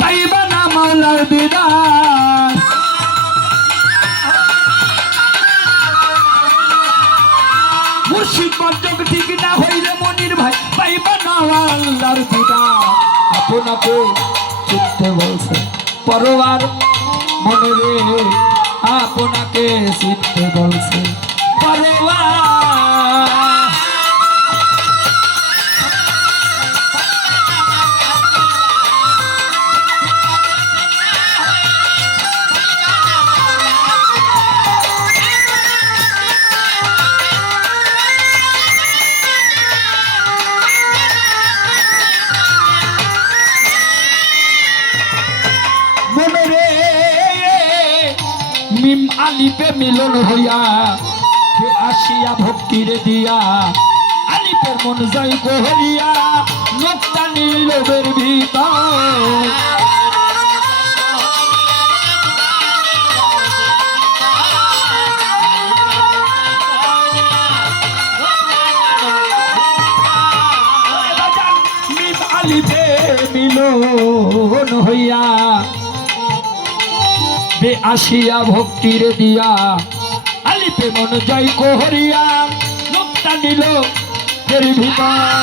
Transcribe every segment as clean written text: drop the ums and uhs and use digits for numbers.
পাইবা না মাওলার দিদার। মুর্শিদ মন্তক ঠিক না হইলে মনির ভাই পাইবা না আল্লাহর দিদার। আপনাকে চিনতে বলছে পরোয়ার মনে রে, আপনাকে চিনতে বলছে পরোয়ার। মিম আলিপে মিলন হইয়া আসিয়া ভক্তির দিয়া, আলিপের মন জয় করিয়া নোকটা নীলবের ভিতর। মিম আলিপে মিলন হইয়া আসিয়া ভক্তির দিয়া, আলিপে মন জয় কোহরিয়া লোকটা নিল এর ভিতর।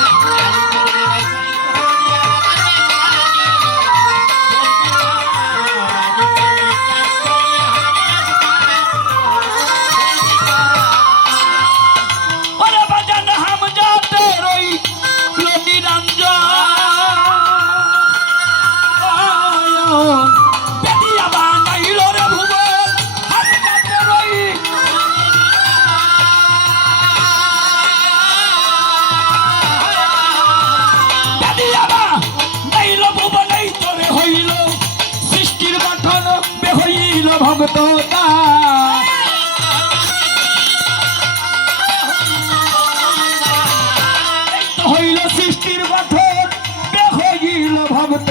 ভক্ত হইল সৃষ্টির গঠন হইল ভক্ত,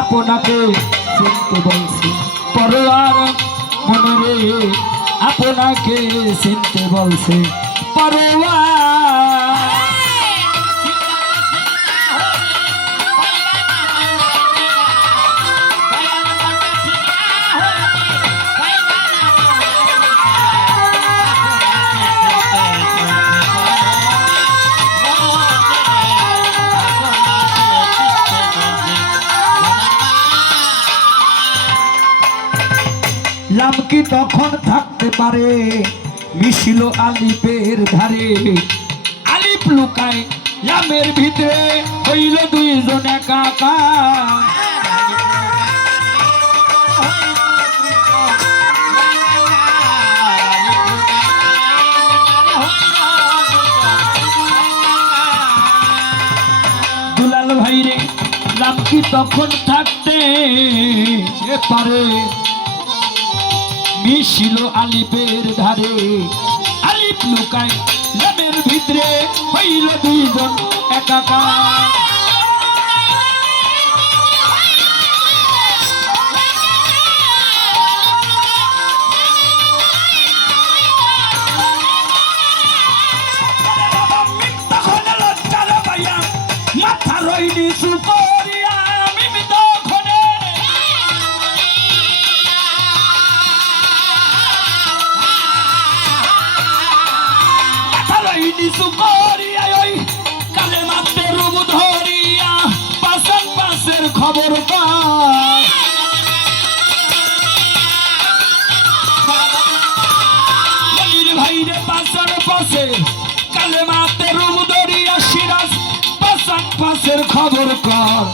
আপনাকে চিনতে বলছি পরোয়ার মনে রে, আপনাকে চিনতে বলছে পরোয়ার। লাভ কি তখন থাকতে পারে মিশিল আলিপের ধারে, আলিপ লুকায় লামের ভিতরে হইল দুইজন একা। দুলাল ভাই রে লাভ কি তখন থাকতে পারে মিশিল আলিপের ধারে, আলিপ লুকায় লামের ভিতরে হইল দুইজন একাকার। মাথা রইনি সুকরিয়া মিমি তখনে নিচু করিয়া ওই কালে মাত্র রূপ ধরিয়া পাশান পাশের খবর পায়। মনির ভাইরে পাশান পাশে কালে মাত্র রূপ ধরিয়া সিরাজ পাশান পাশের খবর কর,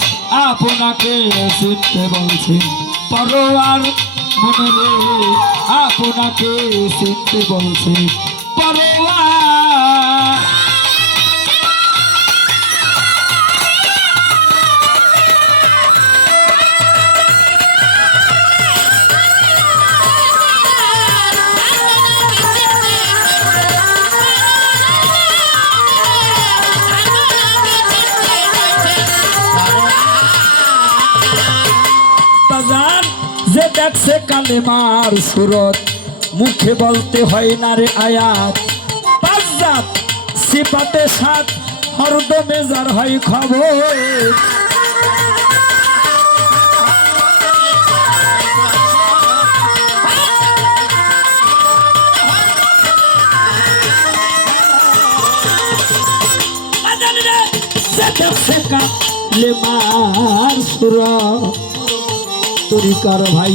আপনাকে চিনতে বলছে পরোয়ার মনে রে, আপনাকে চিনতে বলছে পরোয়ার। যে দেখছে কালেমার সুরত মুখে বলতে হয় না রে আয়াত, পাঁচ জাত সিফাতে সাত হরদমে যার হয় খবর। কালেমার সুরত তরিকার ভাই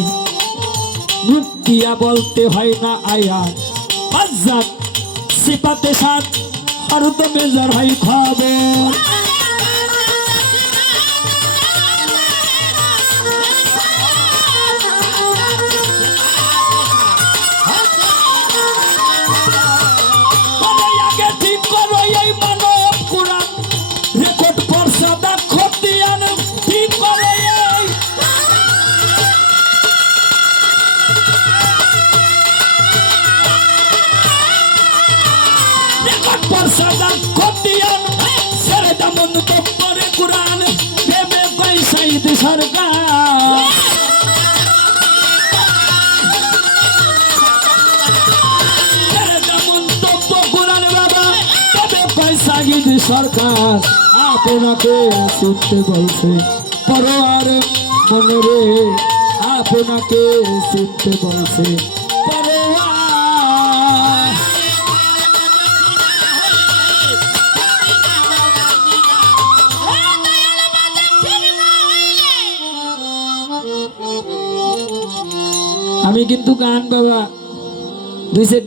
মুখ দিয়া বলতে হয় না আয়াত আজাদ সিপাতে সাত হরদমে যার হয় খবর আগে ঠিক করো এই মানব কোরআন রেকর্ড পর্সা দা খতিয়ান ঠিক করো এই রেকর্ড পর্সা দা খতিয়ান সেরে দামন তপ্পরে কোরআন দেবে পয়সাইদ সরকার সেরে দামন তপ্প কোরআন বাবা দেবে পয়সাইদ সরকার আপনাকে শুনতে বলছে পরোয়ার মনে রে আপনাকে শুনতে বলছে পরোয়ার আমি কিন্তু গান বাবা দুই সেট